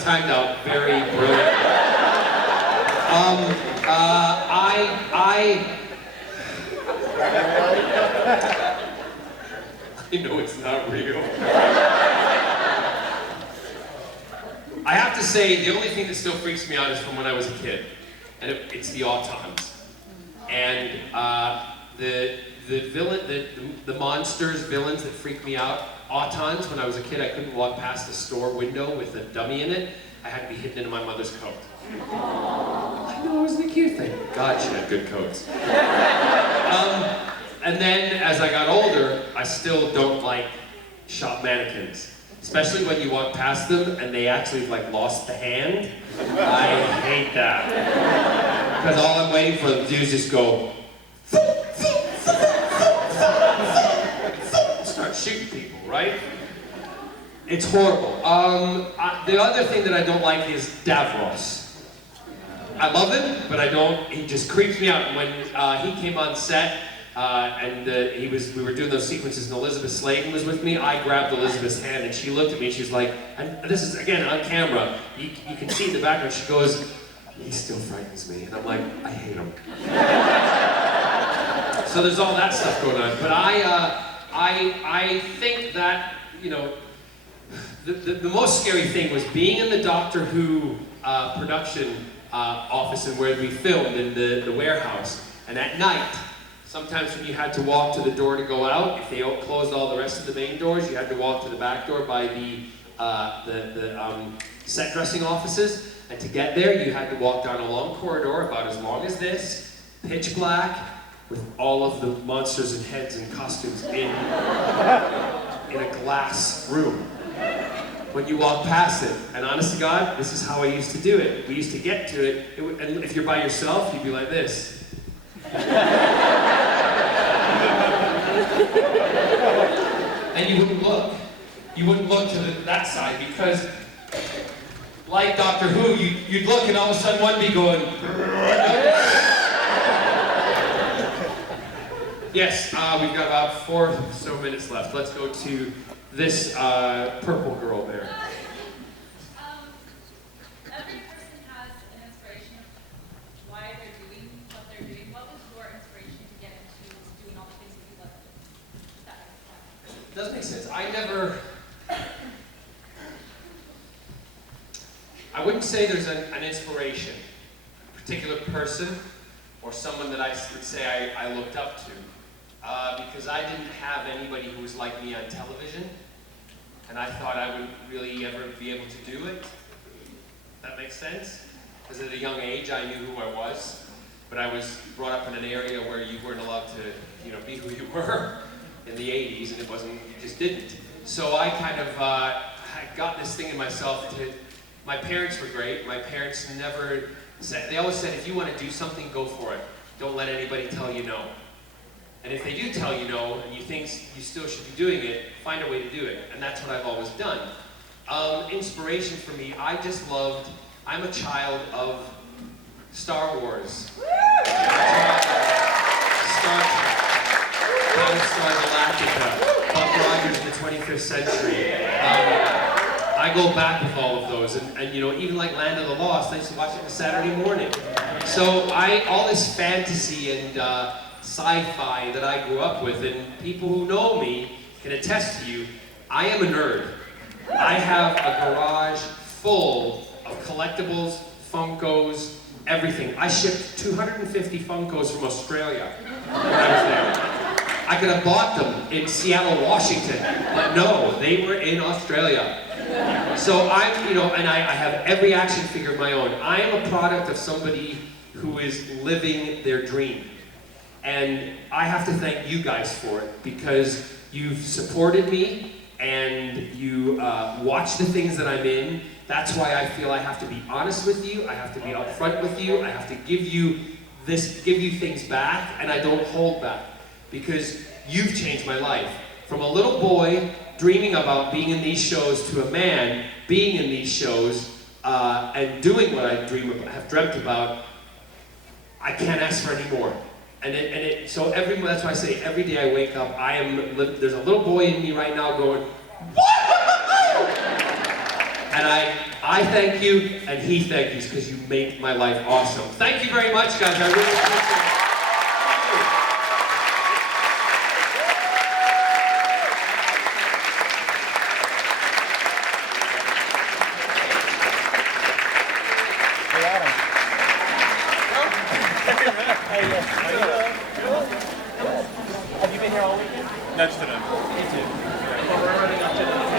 was timed out very brilliant. I know it's not real. I have to say, the only thing that still freaks me out is from when I was a kid, and it's the autons. And the monsters, villains that freak me out. Autons, when I was a kid, I couldn't walk past the store window with a dummy in it. I had to be hidden into my mother's coat. I know, it wasn't a cute thing. God, she had good coats. And then, as I got older, I still don't like shop mannequins. Especially when you walk past them and they actually like lost the hand. I hate that. Because all I'm waiting for them to do is just go, start shooting people, right? It's horrible. The other thing that I don't like is Davros. I love him, but I don't, he just creeps me out. When he came on set, we were doing those sequences and Elizabeth Sladen was with me, I grabbed Elizabeth's hand and she looked at me and she's like, and this is again on camera, you can see in the background, she goes, he still frightens me. And I'm like, I hate him. So there's all that stuff going on. But I think that, you know, the most scary thing was being in the Doctor Who production office and where we filmed in the warehouse. And at night, sometimes when you had to walk to the door to go out, if they closed all the rest of the main doors, you had to walk to the back door by the set dressing offices. And to get there, you had to walk down a long corridor about as long as this, pitch black, with all of the monsters and heads and costumes in a glass room. When you walk past it, and honest to God, this is how I used to do it. We used to get to it, and if you're by yourself, you'd be like this. And you wouldn't look. You wouldn't look to that side because, like Doctor Who, you'd look and all of a sudden one would be going. Yes, we've got about 4 or so minutes left. Let's go to this purple girl there. Every person has an inspiration of why they're doing what they're doing. What was your inspiration to get into doing all the things that you love to do? It does make sense. I wouldn't say there's an inspiration, a particular person, or someone that I would say I looked up to. Because I didn't have anybody who was like me on television, and I thought I wouldn't really ever be able to do it. That makes sense? Because at a young age I knew who I was, but I was brought up in an area where you weren't allowed to, you know, be who you were in the 80s, and it wasn't, you just didn't. So I kind of I got this thing in myself to, my parents were great. My parents never said, they always said, if you want to do something, go for it. Don't let anybody tell you no. And if they do tell you no, and you think you still should be doing it, find a way to do it. And that's what I've always done. Inspiration for me, I just loved, I'm a child of Star Wars. Star Trek, Battlestar Galactica, Buck Rogers in the 25th century. I go back with all of those, and you know, even like Land of the Lost, I used to watch it on a Saturday morning. So all this fantasy and sci-fi that I grew up with, and people who know me can attest to you, I am a nerd. I have a garage full of collectibles, Funkos, everything. I shipped 250 Funkos from Australia when I was there. I could have bought them in Seattle, Washington, but no, they were in Australia. So I'm, you know, and I have every action figure of my own. I am a product of somebody who is living their dream. And I have to thank you guys for it, because you've supported me and you watch the things that I'm in. That's why I feel I have to be honest with you, I have to be upfront with you, I have to give you things back, and I don't hold back. Because you've changed my life. From a little boy dreaming about being in these shows to a man being in these shows and doing what I have dreamt about, I can't ask for any more. So that's why I say every day I wake up, there's a little boy in me right now going, what? And I thank you, and he thank you because you make my life awesome. Thank you very much, guys. I really appreciate it. Have you been here all weekend? Next to them. Me too. We're running up to